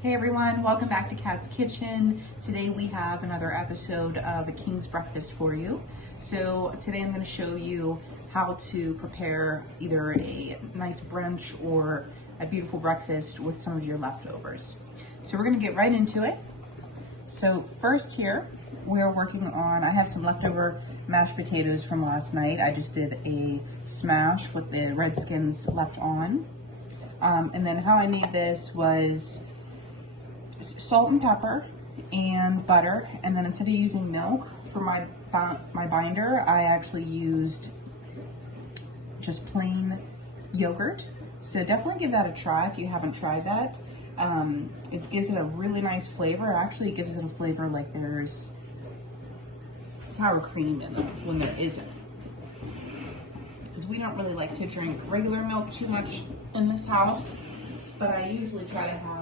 Hey everyone, welcome back to Kat's Kitchen. Today we have another episode of A King's Breakfast for you. So today I'm going to show you how to prepare either a nice brunch or a beautiful breakfast with some of your leftovers. So we're going to get right into it. So first here, we're working on, I have some leftover mashed potatoes from last night. I just did a smash with the red skins left on. And then how I made this was salt and pepper and butter, and then instead of using milk for my binder, I actually used just plain yogurt. So definitely give that a try if you haven't tried that. It gives it a really nice flavor. Actually, it gives it a flavor like there's sour cream in it when there isn't. Because we don't really like to drink regular milk too much in this house, but I usually try to have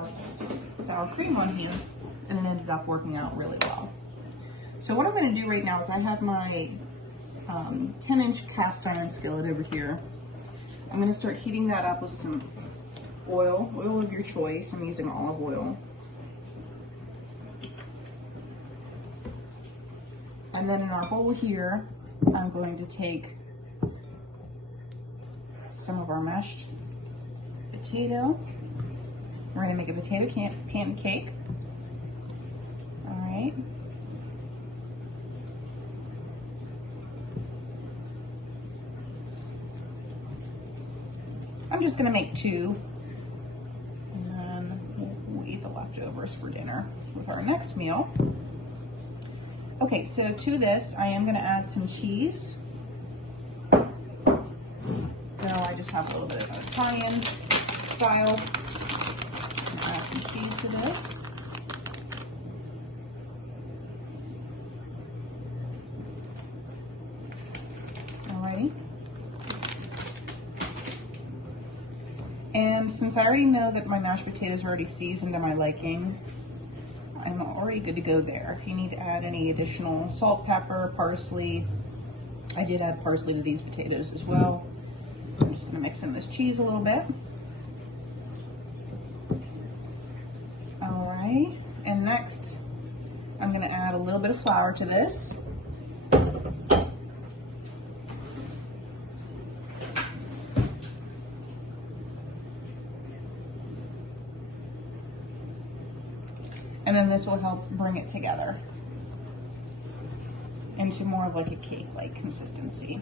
sour cream on hand, and it ended up working out really well. So what I'm going to do right now is I have my 10-inch cast iron skillet over here. I'm going to start heating that up with some oil of your choice. I'm using olive oil. And then in our bowl here, I'm going to take some of our mashed potato. We're going to make a potato pancake. All right. I'm just going to make two, and then we'll eat the leftovers for dinner with our next meal. Okay, so to this, I am going to add some cheese. So I just have a little bit of Italian style. Add some cheese to this. Alrighty. And since I already know that my mashed potatoes are already seasoned to my liking, I'm already good to go there. If you need to add any additional salt, pepper, parsley, I did add parsley to these potatoes as well. I'm just going to mix in this cheese a little bit. Alright, and next I'm going to add a little bit of flour to this. And then this will help bring it together into more of like a cake-like consistency.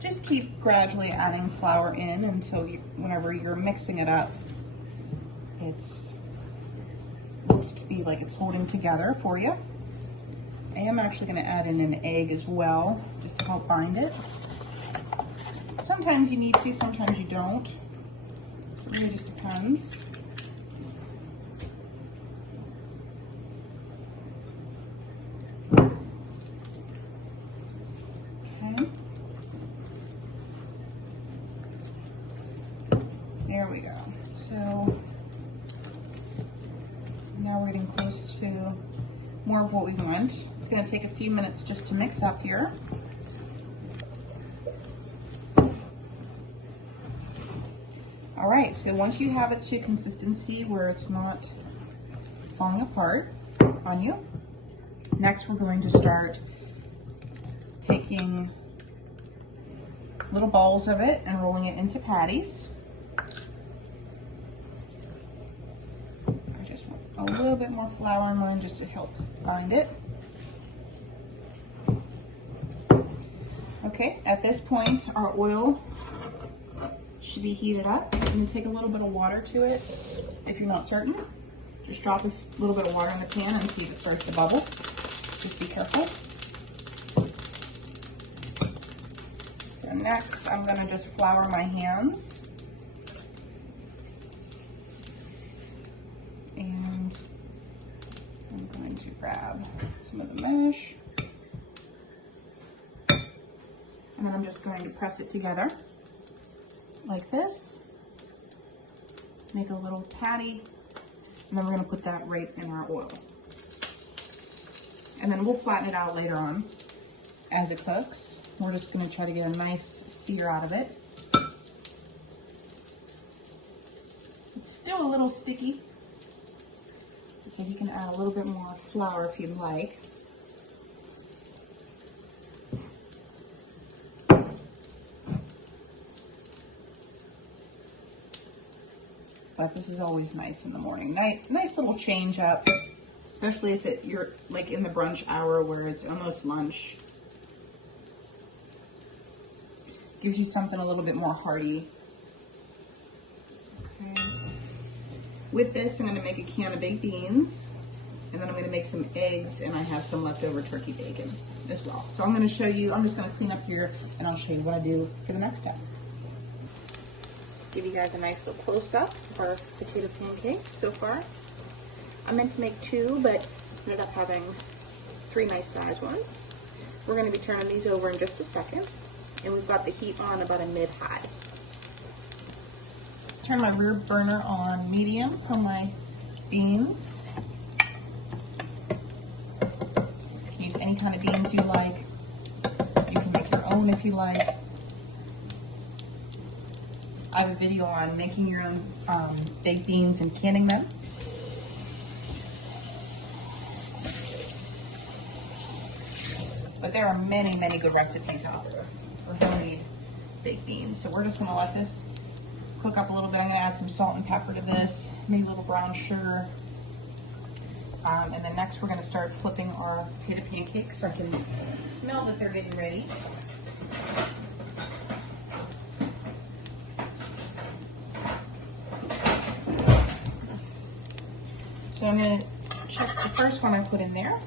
Just keep gradually adding flour in until whenever you're mixing it up, looks to be like it's holding together for you. I am actually going to add in an egg as well, just to help bind it. Sometimes you need to, sometimes you don't. So it really just depends. Okay. There we go. So now we're getting close to more of what we want. It's going to take a few minutes just to mix up here. All right, so once you have it to consistency where it's not falling apart on you, next we're going to start taking little balls of it and rolling it into patties. A little bit more flour in mine just to help bind it. Okay, at this point, our oil should be heated up. I'm going to take a little bit of water to it. If you're not certain, just drop a little bit of water in the pan and see if it starts to bubble. Just be careful. So next, I'm going to just flour my hands. And I'm going to grab some of the mash, and then I'm just going to press it together like this. make a little patty, and then we're gonna put that right in our oil. And then we'll flatten it out later on as it cooks. We're just gonna try to get a nice sear out of it. It's still a little sticky, so you can add a little bit more flour if you'd like. But this is always nice in the morning. Nice little change up, especially if you're like in the brunch hour where it's almost lunch. Gives you something a little bit more hearty. Okay. With this, I'm going to make a can of baked beans, and then I'm going to make some eggs, and I have some leftover turkey bacon as well. So I'm going to show you, I'm just going to clean up here, and I'll show you what I do for the next step. Give you guys a nice little close-up of our potato pancakes so far. I meant to make 2, but ended up having 3 nice size ones. We're going to be turning these over in just a second, and we've got the heat on about a mid-high. Turn my rear burner on medium for my beans. You can use any kind of beans you like. You can make your own if you like. I have a video on making your own baked beans and canning them. But there are many, many good recipes out there for homemade baked beans. So we're just gonna let this cook up a little bit. I'm gonna add some salt and pepper to this, maybe a little brown sugar. And then next we're gonna start flipping our potato pancakes. I can smell that they're getting ready. So I'm going to check the first one I put in there.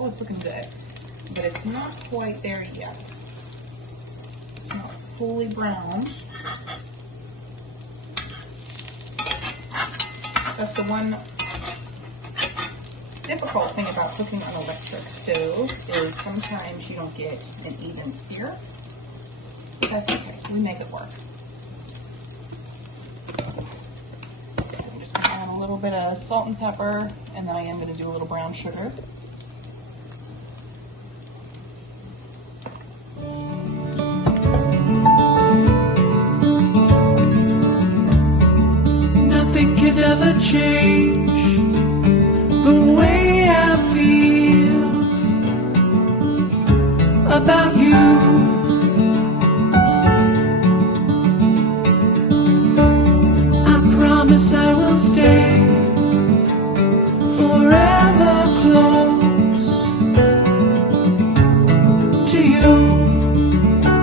Oh, it's looking good, but it's not quite there yet. It's not fully browned. That's the one difficult thing about cooking on an electric stove is sometimes you don't get an even sear. But that's okay, we make it work. Add a little bit of salt and pepper, and then I am going to do a little brown sugar. Nothing can ever change the way I feel about you. Promise I will stay forever close to you.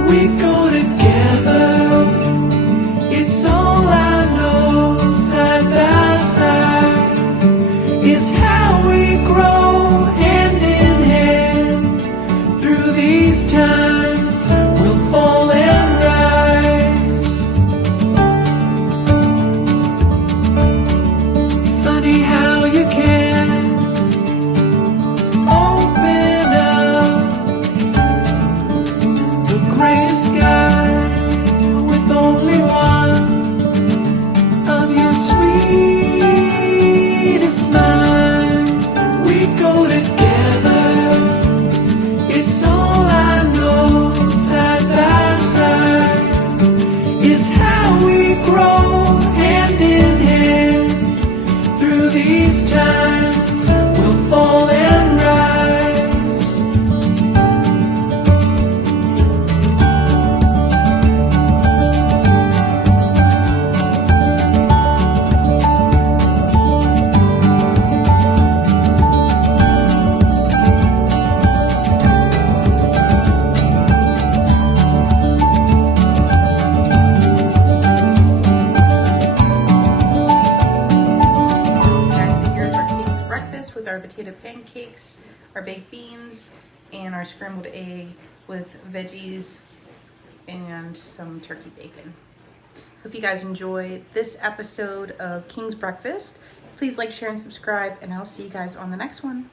We go together, it's all I know. Side by side is how we grow, hand in hand. Through these times we'll fall and rise. Funny how you can open up the greatest sky with only one of your sweetest smile. We go together, it's all I know. Side by side is how we grow, hand in hand. Through these times we'll fall and rise. Our potato pancakes, our baked beans, and our scrambled egg with veggies and some turkey bacon. Hope you guys enjoy this episode of King's Breakfast. Please like, share, and subscribe, and I'll see you guys on the next one.